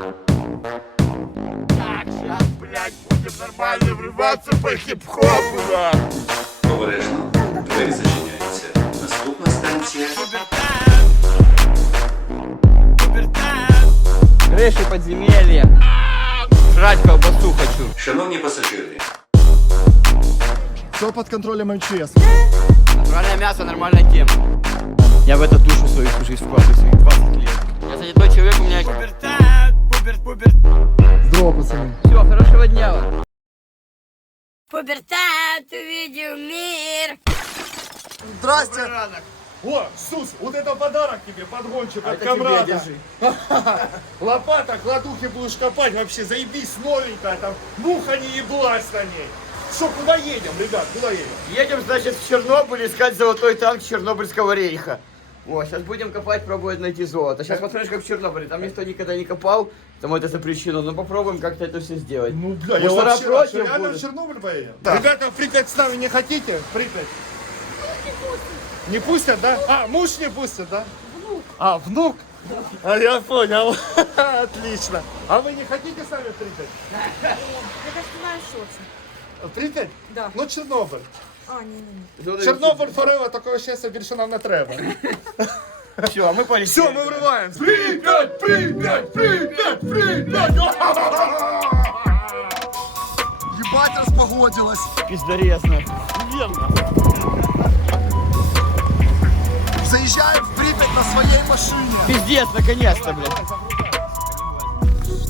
Так, сейчас, блядь, будем нормально врываться по хип-хопу, да. Обережно. Двері зачиняються. Наступна станція. Крыши подземелья. Жрать колбасу хочу. Шановні пасажири, Все под контролем МЧС. Натуральное мясо, нормальная тема. Я в эту душу свою всю жизнь вкладываю, своих 20 лет. Я занятой человек, у меня... Здорово, пацаны. Все, хорошего дня вам. Пубертат увидел мир. Здрасте. О, Сус, вот это подарок тебе, подгончик от комрада. Лопата, кладухи будешь копать, вообще заебись, новенькая, там муха не еблась на ней. Что, куда едем, ребят, куда едем? Едем, значит, в Чернобыль искать золотой танк Чернобыльского рейха. О, сейчас будем копать, пробовать найти золото. Сейчас посмотришь, как в Чернобыле. Там никто никогда не копал, там это запрещено. Но попробуем как-то это все сделать. Ну, бля, я Мусора вообще против реально в будут. Чернобыль поедем? Ребята, в Припять с нами не хотите? В Припять? Не пустят, да? А, муж не пустит, да? Внук. А, внук? А я понял. Отлично. А вы не хотите с нами в Припять? Я так понимаю, шоце. В Припять? Да. Ну, Чорнобиль. А, ні. Чорнобиль forever, такого щастя більше нам не треба. Все, а мы полетели. Все, мы врываемся. Припять, Припять, Припять, Припять. Ебать, распогодилось. Пиздарезно. Заезжаем в Припять на своей машине. Пиздец, наконец-то, блядь.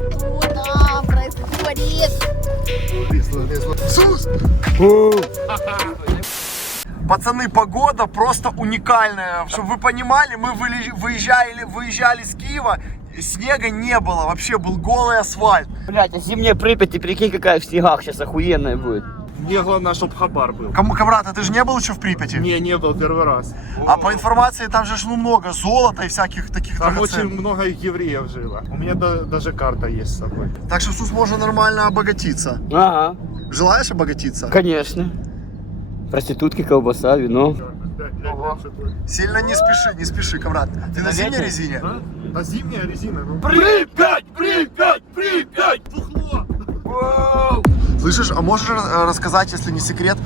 Что там происходит? Сус! Пацаны, погода просто уникальная. Чтобы вы понимали, мы выезжали с Киева, снега не было, вообще был голый асфальт. Блядь, а зимняя Припять, ты прикинь, какая в снегах сейчас охуенная будет. Мне главное, чтобы хабар был. Камрад, а ты же не был еще в Припяти? Не был первый раз. А по информации там же ну много золота и всяких таких Там драгоценных. очень много евреев жило. У меня даже карта есть с собой. Так что Сус можно нормально обогатиться. Ага, Желаешь обогатиться? конечно. Проститутки, колбаса, вино. Сильно не спеши, Камрад. Ты на зимней резине? А зимняя резина? Ну. Припять, Припять, Припять! Бухло! Слышишь, а можешь рассказать, если не секрет,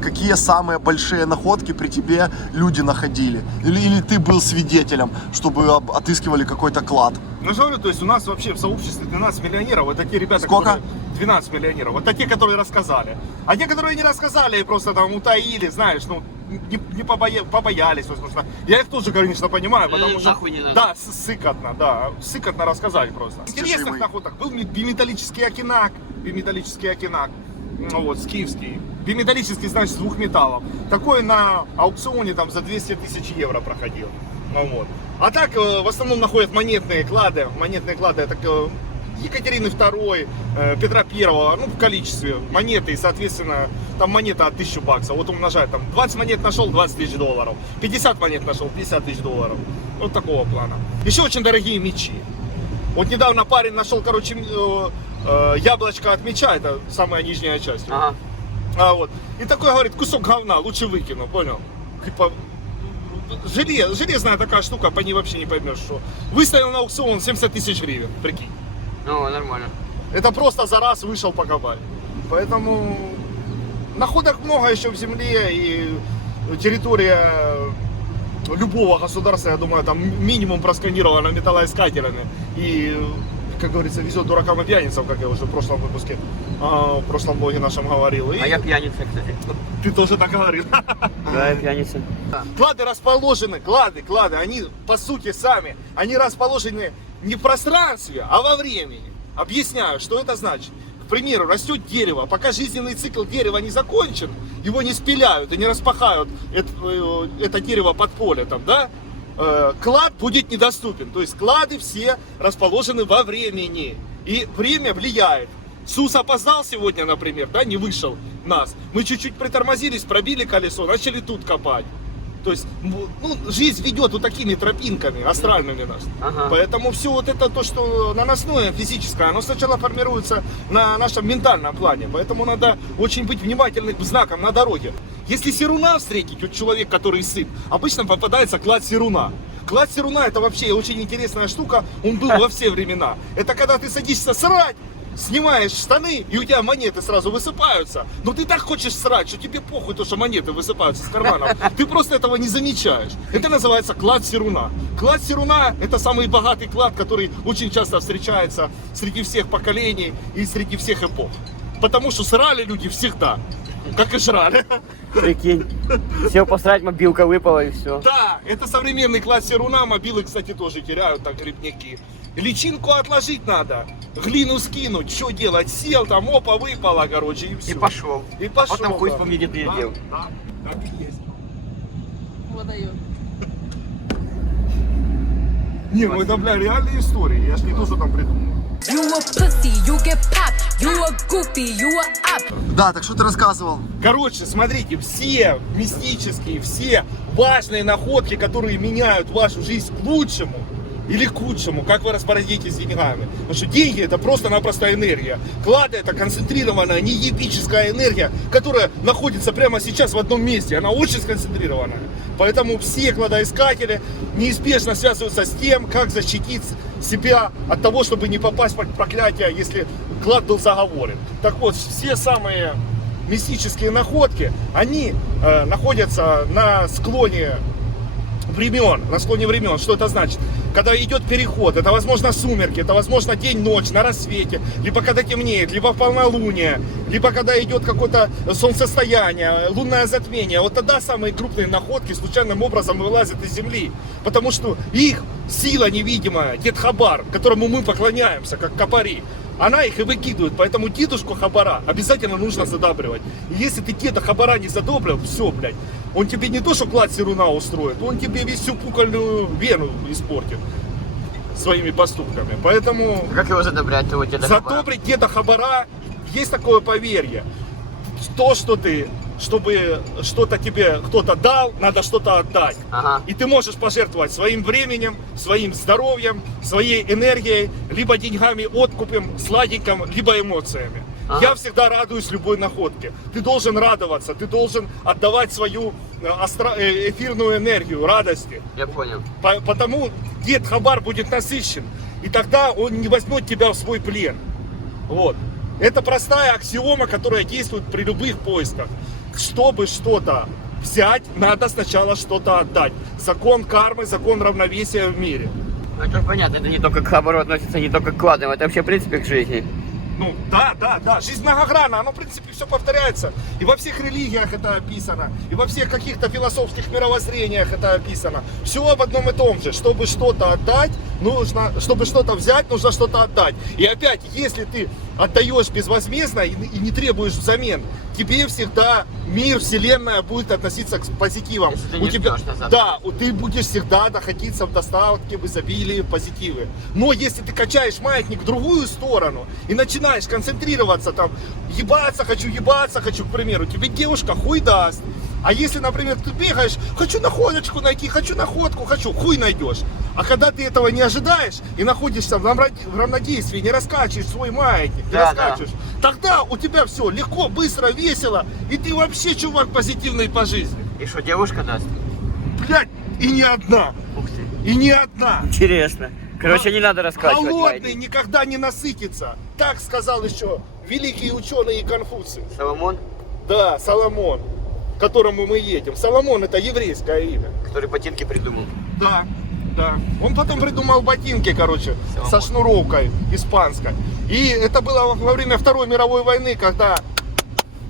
какие самые большие находки при тебе люди находили? Или ты был свидетелем, чтобы отыскивали какой-то клад? Ну, же говорю, то есть у нас вообще в сообществе 12 миллионеров, вот такие ребята, Сколько? которые... 12 миллионеров, вот такие, которые рассказали. А те, которые не рассказали, просто там утаили, знаешь, ну, не побоялись, возможно. Я их тоже, конечно, понимаю, потому что... нахуй не надо. Да, сыкотно, да, сыкотно рассказать просто. Интересных Стяжимый. находок был биметаллический окинак, ну вот, скифский. Биметаллический, значит, с двух металлов. Такой на аукционе там за 200 тысяч евро проходил. Ну, вот. А так в основном находят монетные клады. Монетные клады это Екатерины II, Петра I, ну в количестве монеты, и соответственно там монета от 1000 баксов. Вот умножает там 20 монет нашел, 20 тысяч долларов. 50 монет нашел, 50 тысяч долларов. Вот такого плана. Еще очень дорогие мечи. Вот недавно парень нашел, короче, яблочко от меча, это самая нижняя часть. Ага. Вот. И такой говорит, кусок говна, лучше выкину, понял? Типа, железная такая штука, по ней вообще не поймешь, что. Выставил на аукцион 70 тысяч гривен, прикинь. Ну, нормально. Это просто за раз вышел покопать. Поэтому находок много еще в земле, и территория любого государства, я думаю, там минимум просканирована металлоискателями. И, как говорится, везет дуракам и пьяницам, как я уже в прошлом выпуске, в прошлом блоге нашем говорил. И А я пьяница, кстати. ты тоже так говорил. Да, я пьяница. Клады расположены, клады, они по сути сами, они расположены не в пространстве, а во времени. Объясняю, что это значит. К примеру, растет дерево, пока жизненный цикл дерева не закончен, его не спиляют и не распахают это дерево под поле там, да, клад будет недоступен. То есть клады все расположены во времени. И время влияет. Сус опоздал сегодня, например, да, не вышел нас. Мы чуть-чуть притормозились, пробили колесо, начали тут копать. То есть, ну, жизнь ведет вот такими тропинками, астральными нас. Ага. Поэтому все вот это, то, что наносное, физическое, оно сначала формируется на нашем ментальном плане. Поэтому надо очень быть внимательным к знакам на дороге. Если серуна встретить, вот человек, который сыт, обычно попадается клад серуна. Клад Серуна это вообще очень интересная штука, он был во все времена. Это когда ты садишься срать, снимаешь штаны, и у тебя монеты сразу высыпаются. Но ты так хочешь срать, что тебе похуй то, что монеты высыпаются с карманов. Ты просто этого не замечаешь. Это называется клад Серуна. Клад Серуна это самый богатый клад, который очень часто встречается среди всех поколений и среди всех эпох. Потому что срали люди всегда, как и жрали. Прикинь. Все посрать, мобилка выпала и все. Да, это современный клад Серуна. Мобилы, кстати, тоже теряют, так грибники. Личинку отложить надо, глину скинуть, что делать? Сел там, опа, выпало, короче, и все. И пошел. И пошел. Потом хуй да. вспомнит, где Да, дел. да, так и есть. Водоем. Не, ну это, бля, реальные истории. Я ж не то, что там придумал. You a pussy, you get popped. You a goofy, you a up. Да, так что ты рассказывал? Короче, смотрите, все мистические, все важные находки, которые меняют вашу жизнь к лучшему или к худшему, как вы распорядитесь с деньгами. Потому что деньги это просто-напросто энергия. Клады это концентрированная, неебическая энергия, которая находится прямо сейчас в одном месте. Она очень сконцентрированная. Поэтому все кладоискатели неизбежно связываются с тем, как защитить себя от того, чтобы не попасть под проклятие, если клад был заговорен. Так вот, все самые мистические находки, они находятся на склоне времен. Что это значит? Когда идет переход, это возможно сумерки, это возможно день-ночь на рассвете, либо когда темнеет, либо в полнолуние, либо когда идет какое-то солнцестояние, лунное затмение. Вот тогда самые крупные находки случайным образом вылазят из земли, потому что их сила невидимая, Дед Хабар, которому мы поклоняемся, как копари, она их и выкидывает. Поэтому дедушку Хабара обязательно нужно задабривать. И если ты деда Хабара не задобрил, все, блядь, он тебе не то, что клад Серуна устроит, он тебе всю пукольную вену испортит своими поступками. Поэтому Как его задобрять, того деда Хабара? задобрить деда Хабара, есть такое поверье. То, что ты, чтобы что-то тебе кто-то дал, надо что-то отдать. Ага. И ты можешь пожертвовать своим временем, своим здоровьем, своей энергией, либо деньгами, откупом, сладеньким, либо эмоциями. Ага. Я всегда радуюсь любой находке. Ты должен радоваться, ты должен отдавать свою эфирную энергию, радости. Я понял. Потому дед Хабар будет насыщен, и тогда он не возьмет тебя в свой плен. Вот. Это простая аксиома, которая действует при любых поисках. Чтобы что-то взять, надо сначала что-то отдать. Закон кармы, закон равновесия в мире. Это понятно, это не только к Хабару относится, не только к кладам, это вообще в принципе к жизни. Ну, да. Жизнь многогранна, оно, в принципе, все повторяется. И во всех религиях это описано, и во всех каких-то философских мировоззрениях это описано. Все об одном и том же. Чтобы что-то отдать, нужно, чтобы что-то взять, нужно что-то отдать. И опять, если ты отдаешь безвозмездно и не требуешь взамен, тебе всегда мир, вселенная будет относиться к позитивам. Если ты не ждешь назад. Да, ты будешь всегда находиться в достатке, в изобилии, позитиве. Но если ты качаешь маятник в другую сторону и начинаешь концентрироваться там, ебаться хочу, к примеру, тебе девушка хуй даст. А если, например, ты бегаешь, хочу находочку найти, хочу находку, хуй найдешь. А когда ты этого не ожидаешь и находишься в равнодействии, не раскачиваешь свой маятник, не Да, раскачиваешь, тогда у тебя все легко, быстро, весело, и ты вообще чувак позитивный по жизни. И что, девушка даст? Блядь, и не одна. Ух ты. И не одна. Интересно. Короче, не надо раскачивать Голодный маятник. никогда не насытится. Так сказал еще великий ученый Конфуций. Соломон, Да, Соломон, к которому мы едем. Соломон это еврейское имя. который ботинки придумал. Да. Он потом придумал ботинки, короче, Соломон. со шнуровкой испанской. И это было во время Второй мировой войны, когда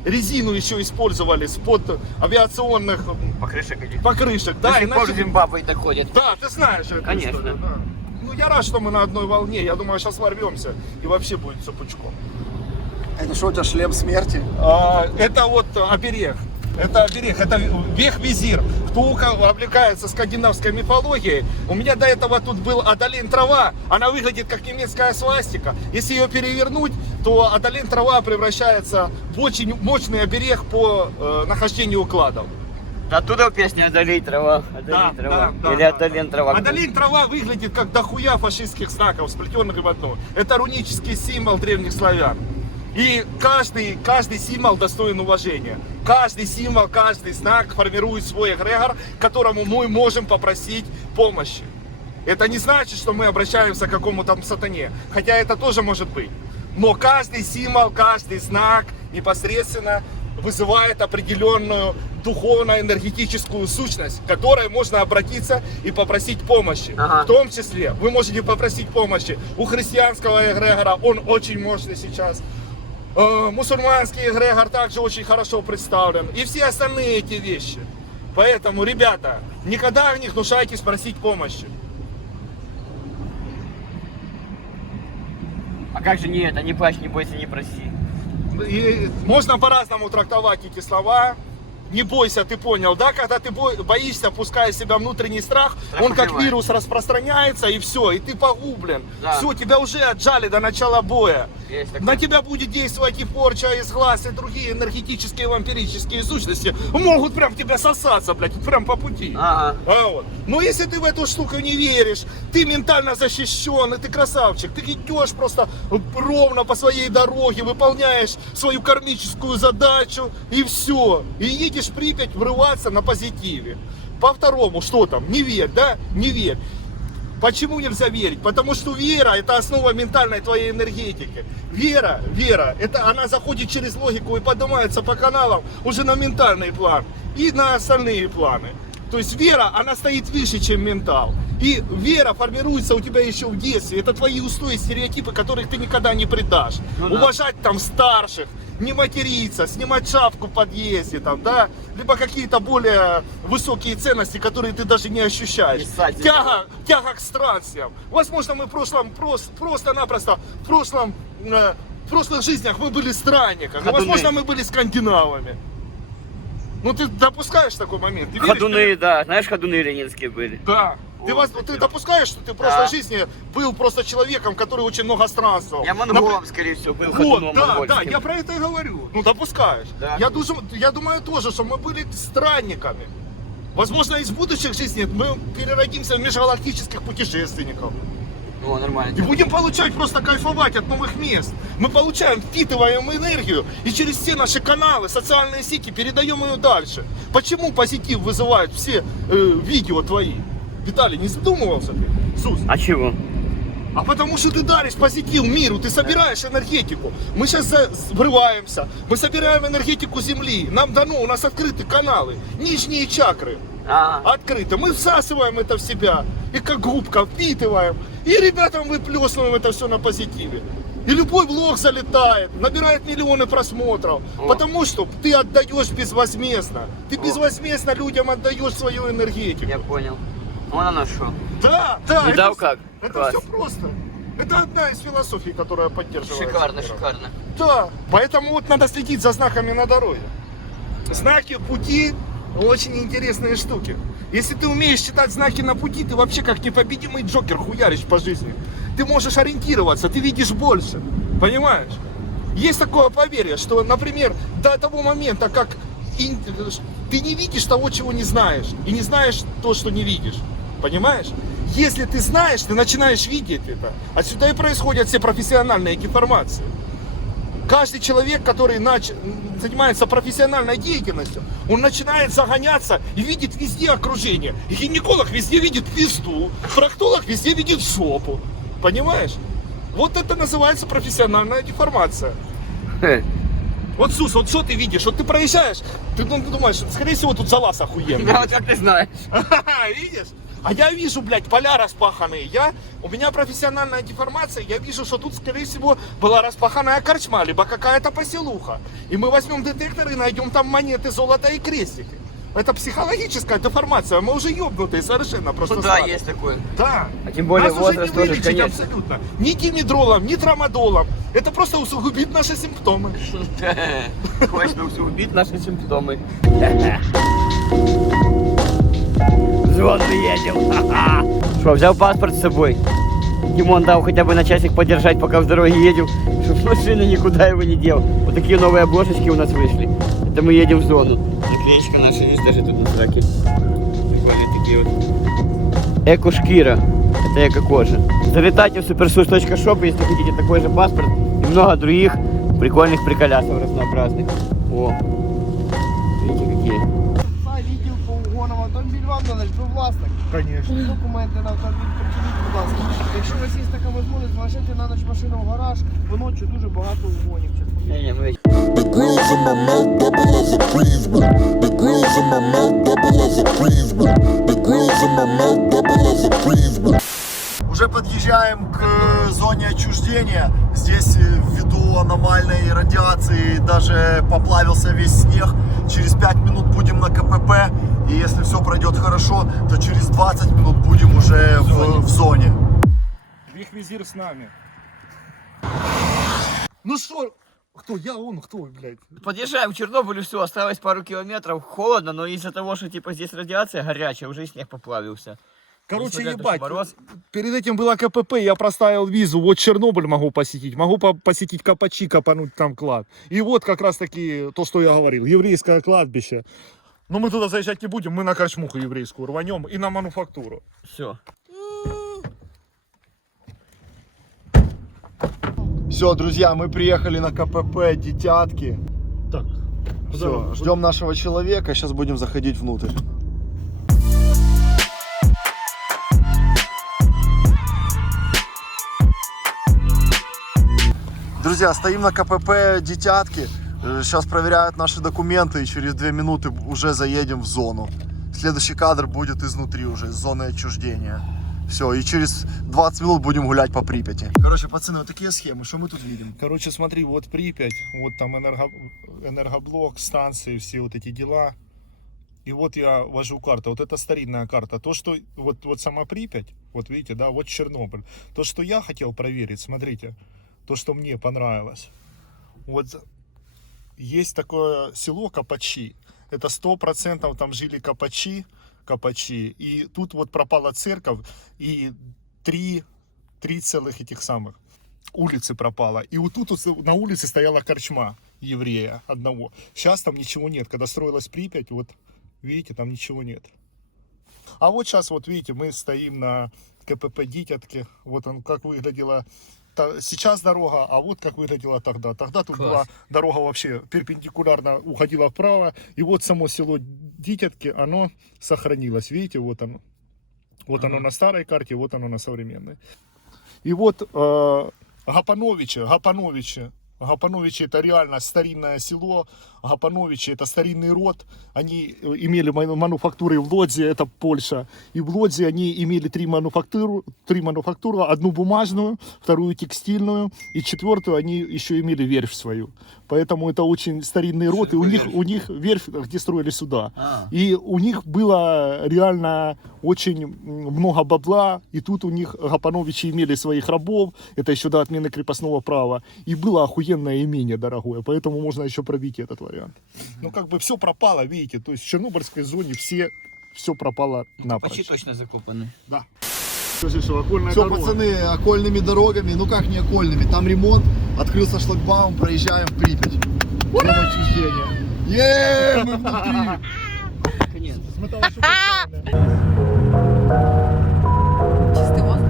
резину еще использовали с-под авиационных Покрышек этих. покрышек. До Да, сих пор в Зимбабве так ходит. Да, ты знаешь эту Конечно. историю, да. Ну, я рад, что мы на одной волне. Я думаю, сейчас ворвемся и вообще будет все пучком. Это что у тебя, шлем смерти? Это вот оберег. Это вех-визир. Кто увлекается скандинавской мифологией, у меня до этого тут был Адалин трава. Она выглядит как немецкая свастика. Если ее перевернуть, то Адалин трава превращается в очень мощный оберег по нахождению кладов. Оттуда песня «Одолей трава», «Одолей трава» или «Одолен трава». Адалин трава выглядит как дохуя фашистских знаков, сплетенных в одно. Это рунический символ древних славян. И каждый символ достоин уважения. Каждый символ, каждый знак формирует свой эгрегор, которому мы можем попросить помощи. Это не значит, что мы обращаемся к какому-то сатане, хотя это тоже может быть. Но каждый символ, каждый знак непосредственно вызывает определенную духовно-энергетическую сущность, к которой можно обратиться и попросить помощи. Ага. В том числе вы можете попросить помощи у христианского эгрегора, он очень мощный сейчас. Мусульманский эгрегор также очень хорошо представлен. И все остальные эти вещи. Поэтому, ребята, никогда не гнушайтесь просить помощи. А как же не это? Не плачь, не бойся, не проси. И можно по-разному трактовать эти слова. Не бойся, ты понял, да? Когда ты боишься, пуская в себя внутренний страх, он как убивает. вирус распространяется, и все, и ты погублен. Да. Все, тебя уже отжали до начала боя. Есть такое. На тебя будет действовать и порча, и сглаз, и другие энергетические вампирические сущности. Могут прям тебя сосаться, блядь, прям по пути. Ага. Вот. Но если ты в эту штуку не веришь, ты ментально защищен, и ты красавчик, ты идешь просто ровно по своей дороге, выполняешь свою кармическую задачу, и все. И едешь в Припять врываться на позитиве. По второму, что там? Не верь, да? Не верь. Почему нельзя верить? Потому что вера — это основа ментальной твоей энергетики. Вера, это она заходит через логику и поднимается по каналам уже на ментальный план и на остальные планы. То есть вера, она стоит выше, чем ментал. И вера формируется у тебя еще в детстве. Это твои устои, стереотипы, которых ты никогда не предашь. Ну да. Уважать там старших, не материться, снимать шапку в подъезде, там, да, либо какие-то более высокие ценности, которые ты даже не ощущаешь. Писать. Тяга к странствиям. Возможно, мы в прошлом просто-напросто в прошлых жизнях мы были странниками. Ходуны. Возможно, мы были скандинавами. Ну ты допускаешь такой момент? Ты веришь, Ходуны, да. Знаешь, ходуны ленинские были. Да. Ты допускаешь, что ты в прошлой Да. жизни был просто человеком, который очень много странствовал? Я монголом, скорее всего, был Вот, ходуном да, монгольским. я про это и говорю. Ну, допускаешь. Да. Я думаю тоже, что мы были странниками. Возможно, из будущих жизней мы переродимся в межгалактических путешественников. О, нормально. И будем получать, просто кайфовать от новых мест. Мы получаем, впитываем энергию и через все наши каналы, социальные сети передаем ее дальше. Почему позитив вызывают все видео твои? Виталий, не задумывался ты? Сус. А чего? А потому что ты даришь позитив миру, ты собираешь энергетику. Мы сейчас врываемся, мы собираем энергетику Земли. Нам дано, у нас открыты каналы, нижние чакры открыты. Мы всасываем это в себя и как губка впитываем. И ребятам выплескиваем это все на позитиве. И любой влог залетает, набирает миллионы просмотров. Потому что ты отдаешь безвозмездно. Ты безвозмездно людям отдаешь свою энергетику. Я понял. Вон оно что. Да. Видал это, как? Это Класс. все просто. Это одна из философий, которая поддерживается. Шикарно, миром. шикарно. Да, поэтому вот надо следить за знаками на дороге. Знаки пути очень интересные штуки. Если ты умеешь читать знаки на пути, ты вообще как непобедимый Джокер хуяришь по жизни. Ты можешь ориентироваться, ты видишь больше. Понимаешь? Есть такое поверье, что, например, до того момента, как ты не видишь того, чего не знаешь, и не знаешь то, что не видишь. Понимаешь? Если ты знаешь, ты начинаешь видеть это. Отсюда и происходят все профессиональные деформации. Каждый человек, который занимается профессиональной деятельностью, он начинает загоняться и видит везде окружение. И гинеколог везде видит пизду, проктолог везде видит жопу. Понимаешь? Вот это называется профессиональная деформация. Вот, Сус, вот что ты видишь? Вот ты проезжаешь, ты думаешь, скорее всего, тут залаз охуенный. Да, вот как ты знаешь. Видишь? А я вижу, блядь, поля распаханные. У меня профессиональная деформация, я вижу, что тут, скорее всего, была распаханная корчма, либо какая-то поселуха. И мы возьмем детектор и найдем там монеты, золото и крестики. Это психологическая деформация, мы уже ёбнутые совершенно просто Ну да, стали. есть такое. Да. А тем более Нас уже не возраст тоже, вылечить конечно. абсолютно. Ни димедролом, ни трамадолом. Это просто усугубит наши симптомы. Хочешь убить наши симптомы. Звон едем. Что, взял паспорт с собой? Димон дал хотя бы на часик подержать, пока в дороге едем, чтобы машина никуда его не дел. Вот такие новые обложечки у нас вышли. Это мы едем в зону. Наклеечка наша есть даже тут на траке. Прикольные такие вот. Эко-шкира. Это эко-кожа. Залетайте в supersus.shop, если хотите такой же паспорт и много других Прикольных приколясов разнообразных. О, видите какие. Відділ по угонам автомобіль вам надо, ви власник. Конечно. Документи на автомобіль причиніть, будь ласка. Якщо у вас є така можливість, залишити на ніч машину в гараж, бо ночі дуже багато угонів. Не, мы The grills in my mouth, double as a freezer. The grills in my mouth, double as a freezer. The grills in my mouth, double as a freezer. Уже подъезжаем к зоне отчуждения. Здесь ввиду аномальной радиации даже поплавился весь снег. Через 5 минут будем на КПП. И если все пройдет хорошо, то через 20 минут будем уже в зоне. Вихвизир с нами. Ну что, кто? Я он, кто, блядь? подъезжаем к Чернобылю, все, осталось пару километров, холодно, но из-за того, что типа здесь радиация горячая, уже и снег поплавился. Короче, Несмотря на то, ебать, что мороз. перед этим была КПП, я проставил визу, вот Чернобыль могу посетить Капачи, копануть там клад. И вот как раз таки то, что я говорил, еврейское кладбище. Но мы туда заезжать не будем, мы на корчмуху еврейскую рванем и на мануфактуру. Все. Все, друзья, мы приехали на КПП Детятки. Так, Все, ждем нашего человека, сейчас будем заходить внутрь. Друзья, стоим на КПП Детятки. Сейчас проверяют наши документы и через 2 минуты уже заедем в зону. Следующий кадр будет изнутри уже, из зоны отчуждения. Все, и через 20 минут будем гулять по Припяти. Короче, пацаны, вот такие схемы, что мы тут видим? Короче, смотри, вот Припять, вот там энергоблок, станции, все вот эти дела. И вот я вожу карту. Вот это старинная карта. То, что вот сама Припять, вот видите, да, вот Чернобыль. То, что я хотел проверить, смотрите, то, что мне понравилось. Вот есть такое село Капачи. Это 100% там жили Капачи. И тут вот пропала церковь, и три целых этих самых улицы пропало. И вот тут вот на улице стояла корчма еврея одного. Сейчас там ничего нет. Когда строилась Припять, вот видите, там ничего нет. А вот сейчас, вот видите, мы стоим на КПП Дитятки. Вот он как выглядела сейчас дорога, а вот как выглядела тогда. Тогда тут была дорога вообще перпендикулярно уходила вправо. И вот само село Дитятки, оно сохранилось. Видите, вот оно. Вот оно на старой карте, вот оно на современной. И вот Гапановичи это реально старинное село. Гапановичи это старинный род. Они имели мануфактуры в Лодзе, это Польша. И в Лодзе они имели три мануфактуры. Одну бумажную, вторую текстильную. И четвертую они еще имели верфь свою. Поэтому это очень старинный род. И у них верфь, где строили суда. И у них было реально очень много бабла. И тут у них Гапановичи имели своих рабов. Это еще до отмены крепостного права. И было охуенное имение дорогое. Поэтому можно еще пробить этот вариант. Ну как бы все пропало, видите. То есть в Чернобыльской зоне все пропало напрочь. Почти точно закопаны. Да. Скажи, что окольная Все, дорога. пацаны, окольными дорогами, ну как не окольными, там ремонт, открылся шлагбаум, проезжаем в Припять. Зона отчуждения. Еее, мы внутри. Конечно. С металлошукачками. Чистый воздух.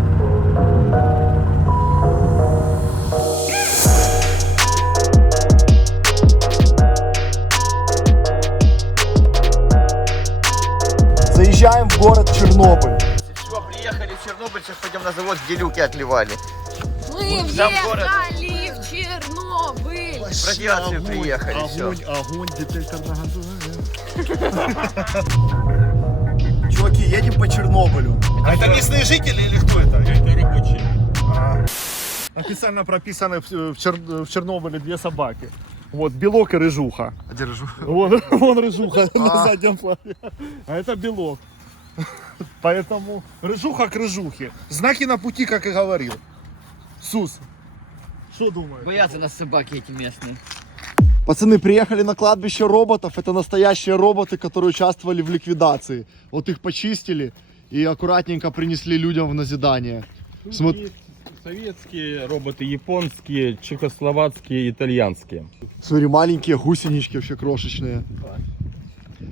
Заезжаем в город Чернобыль. Все, приехали в Чернобыль, сейчас пойдем на завод, где люки отливали. Мы Сам город. въехали в Чернобыль. В радиацию приехали, все. Огонь, детектор на газу. Чуваки, едем по Чернобылю. А это местные жители или кто это? Это рабочие. Официально прописаны в Чернобыле две собаки. Вот Белок и Рыжуха. Держу. Вон Рыжуха на заднем плане. А это Белок. Поэтому Рыжуха к Рыжухе. Знаки на пути, как и говорил. Сус, что думаешь? Боятся нас собаки эти местные. Пацаны, приехали на кладбище роботов. Это настоящие роботы, которые участвовали в ликвидации. Вот их почистили и аккуратненько принесли людям в назидание. Есть советские роботы, японские, чехословацкие, итальянские. Смотри, маленькие гусенички вообще крошечные.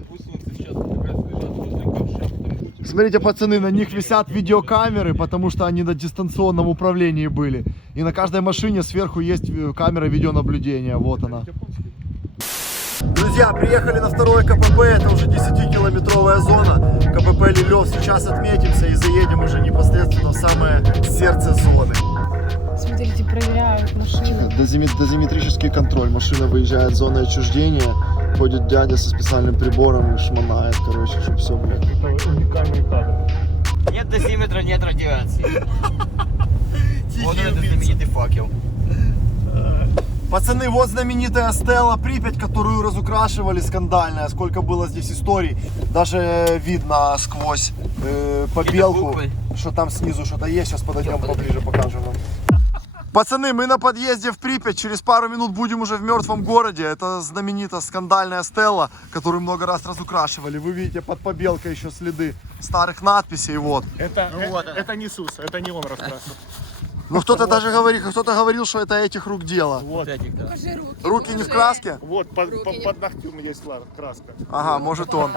Гусеницы сейчас как раз лежат возле ковша, потому что Смотрите, пацаны, на них висят видеокамеры, потому что они на дистанционном управлении были. И на каждой машине сверху есть камера видеонаблюдения. Вот она. Друзья, приехали на второе КПП, это уже 10-километровая зона. КПП Лилев, сейчас отметимся и заедем уже непосредственно в самое сердце зоны. Смотрите, проверяют машины. Дозиметрический контроль. Машина выезжает в зону отчуждения. Ходит дядя со специальным прибором и шмонает, короче, чтобы все, блядь. Это уникальный кадр. Нет дозиметра, нет радиации. Вот он, этот знаменитый факел. Пацаны, вот знаменитая стела Припять, которую разукрашивали, скандальная. Сколько было здесь историй. Даже видно сквозь побелку, что там снизу что-то есть. Сейчас подойдем поближе, покажем вам. Пацаны, мы на подъезде в Припять. Через пару минут будем уже в мертвом городе. Это знаменитая скандальная стела, которую много раз разукрашивали. Вы видите под побелкой еще следы старых надписей. Вот. Это не Сус, это не он раскрасил. Ну кто-то даже говорил, что это этих рук дело. Вот этих, да. Покажи руки. Руки не в краске? Вот, под ногтем есть краска. Ага, может он.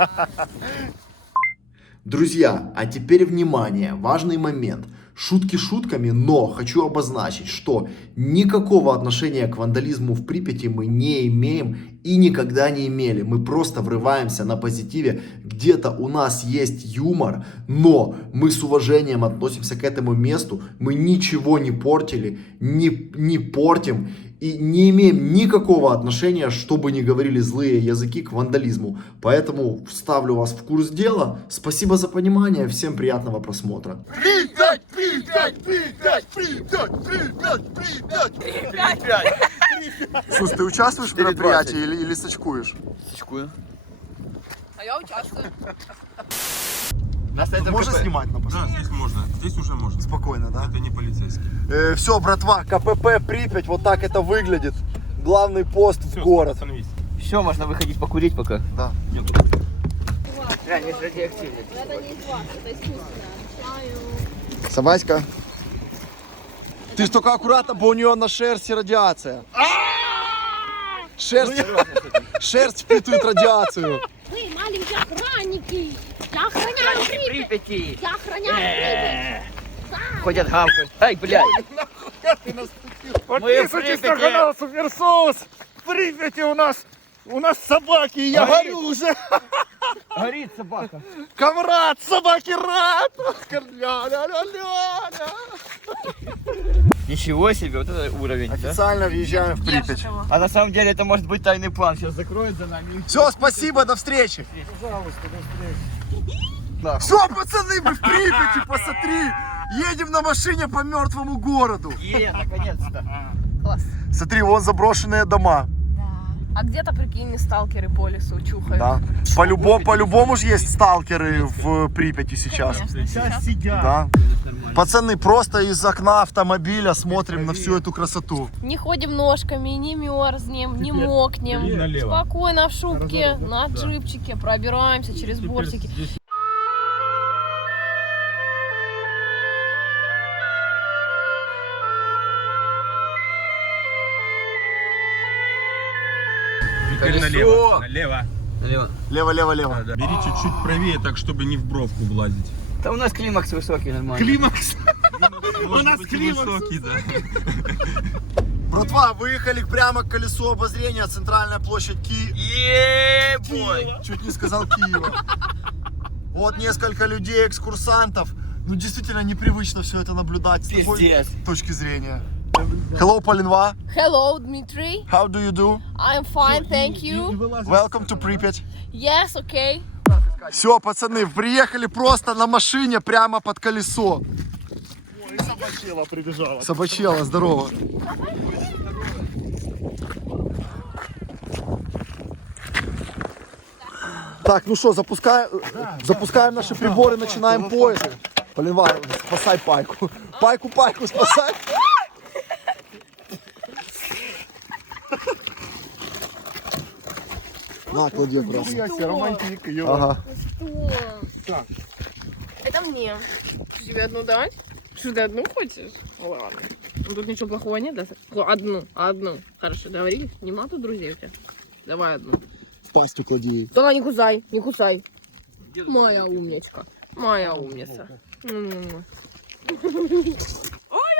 Друзья, а теперь внимание, важный момент. Шутки шутками, но хочу обозначить, что никакого отношения к вандализму в Припяти мы не имеем и никогда не имели. Мы просто врываемся на позитиве. Где-то у нас есть юмор, но мы с уважением относимся к этому месту. Мы ничего не портили, не портим и не имеем никакого отношения, чтобы не говорили злые языки, к вандализму. Поэтому ставлю вас в курс дела. Спасибо за понимание. Всем приятного просмотра. Припять, Припять, Припять, Припять, Припять, Припять. Слушай, ты участвуешь в мероприятии или сачкуешь? Сачкую. А я участвую. Можно снимать на Да, здесь можно. Здесь уже можно. Спокойно, да? Это не полицейский. Все, братва, КПП Припять, вот так это выглядит. Главный пост в город. Остановись. Все, можно выходить покурить пока. Да. Не радиоактивный. Это не из вас, это искусственно. Собаська. Ты ж только аккуратно, бо у нее на шерсти радиация. Шерсть впитывает радиацию. Вы маленькие охранники. Я охраняю Припять. Припяти. Я охраняю Припять. Ходят гавкают. Ай, блядь. Подписывайтесь на канал Суперсос. В Припяти у нас собаки, и я горю уже. Горит собака. Камрад, собаки рад. Ля-ля-ля-ля-ля. Ничего себе, вот это уровень, да? Официально въезжаем в Припять. А на самом деле это может быть тайный план. Сейчас закроют за нами. Все, спасибо, до встречи. Пожалуйста, до встречи. Все, пацаны, мы в Припяти, посмотри. Едем на машине по мертвому городу. Наконец-то. Класс. Смотри, вон заброшенные дома. А где-то, прикинь, сталкеры по лесу чухают. Да. По-любому же есть сталкеры в Припяти сейчас. Сейчас сидят. Да. Пацаны, просто из окна автомобиля смотрим на всю эту красоту. Не ходим ножками, не мерзнем, не мокнем. и налево. Спокойно в шубке, на джипчике пробираемся через бортики. Теперь налево. Налево. Лево. Да. Бери чуть-чуть правее, так чтобы не в бровку влазить. Да у нас климакс высокий, нормально. Климакс. Может нас быть, климакс. высокий, да. Братва, выехали прямо к колесу обозрения, центральная площадь Е-бой! Чуть не сказал Киева. Вот несколько людей, экскурсантов. Ну, действительно непривычно все это наблюдать с такой Пиздец. точки зрения. Hello, Полинва. Hello, Dmitry. How do you do? I'm fine, thank you. Welcome to Pripyat. Yes, okay. Все, пацаны, приехали просто на машине прямо под колесо. Собачела прибежала. Собачела, здорово. Так, ну что, запускаем наши приборы, начинаем поиск. Полинва, спасай пайку. Пайку, спасай. На, клади аккуратно. Романтик, Ага. Что? Так. Это мне. Тебе одну дать? Что, ты одну хочешь? Ладно. Ну, тут ничего плохого нет, да? Одну. Хорошо, договорились? Нема тут друзей у тебя? Давай одну. В пастью клади ей. Да, не кусай. Моя умничка. Моя умница. Ой,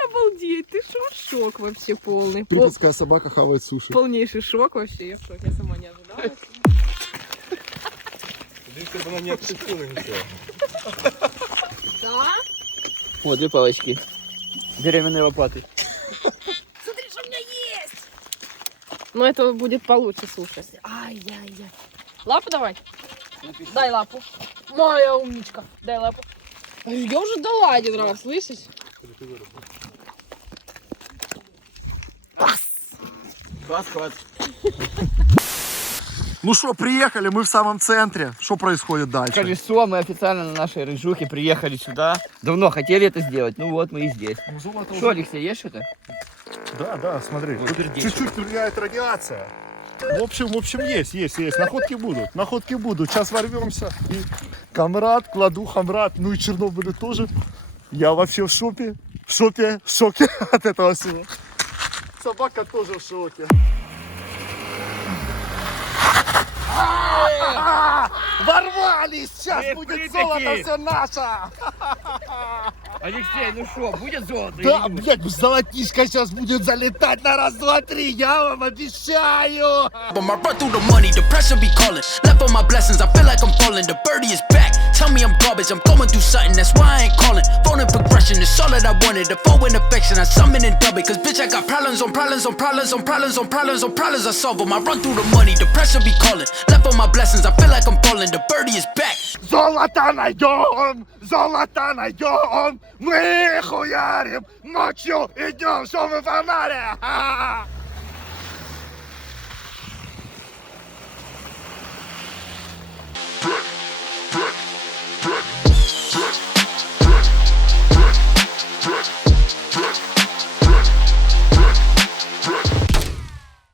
обалдеть, ты шо? Шок вообще полный. Припятская собака хавает суши. Полнейший шок вообще, я в шоке, я сама не ожидала. Чтобы она не отпустила ничего. Да? Вот, 2 палочки. Беременные лопаты. Смотри, что у меня есть! Ну это будет получше, слушай. Ай-яй-яй. Лапу давай. Дай лапу. Моя умничка. Дай лапу. Я уже дала 1 раз, слышишь? Класс. Ну что, приехали, мы в самом центре. Что происходит дальше? Колесо, мы официально на нашей рыжухе приехали сюда. Давно хотели это сделать, ну вот мы и здесь. Что, Алексей, ешь это? Да, смотри. Ну, Тут пердечь. чуть-чуть влияет радиация. В общем, есть. Находки будут. Сейчас ворвемся. И камрад, кладу хамрад. Ну и Чернобыль тоже. Я вообще в шоке от этого всего. Собака тоже в шоке. Ворвались! Сейчас будет золото все наше! Алексей, ну что, будет золото? Да, блядь, золотишко сейчас будет залетать на раз, два, три, я вам обещаю! But my run through the money, the pressure be calling. Left on my blessings, I feel like I'm falling. The birdie is back. Tell me I'm garbage, I'm going through something, that's why I ain't calling. Phone in progression, it's all that I wanted. The phone in affection, I summon and dub it. Cause bitch, I got problems on problems on problems on problems on problems on problems, I solve them. I run through the money, the pressure be calling. Left on my blessings, I feel like I'm falling. The birdie is back. Золото найдем! Мы хуярим ночью и днем, что мы фонари!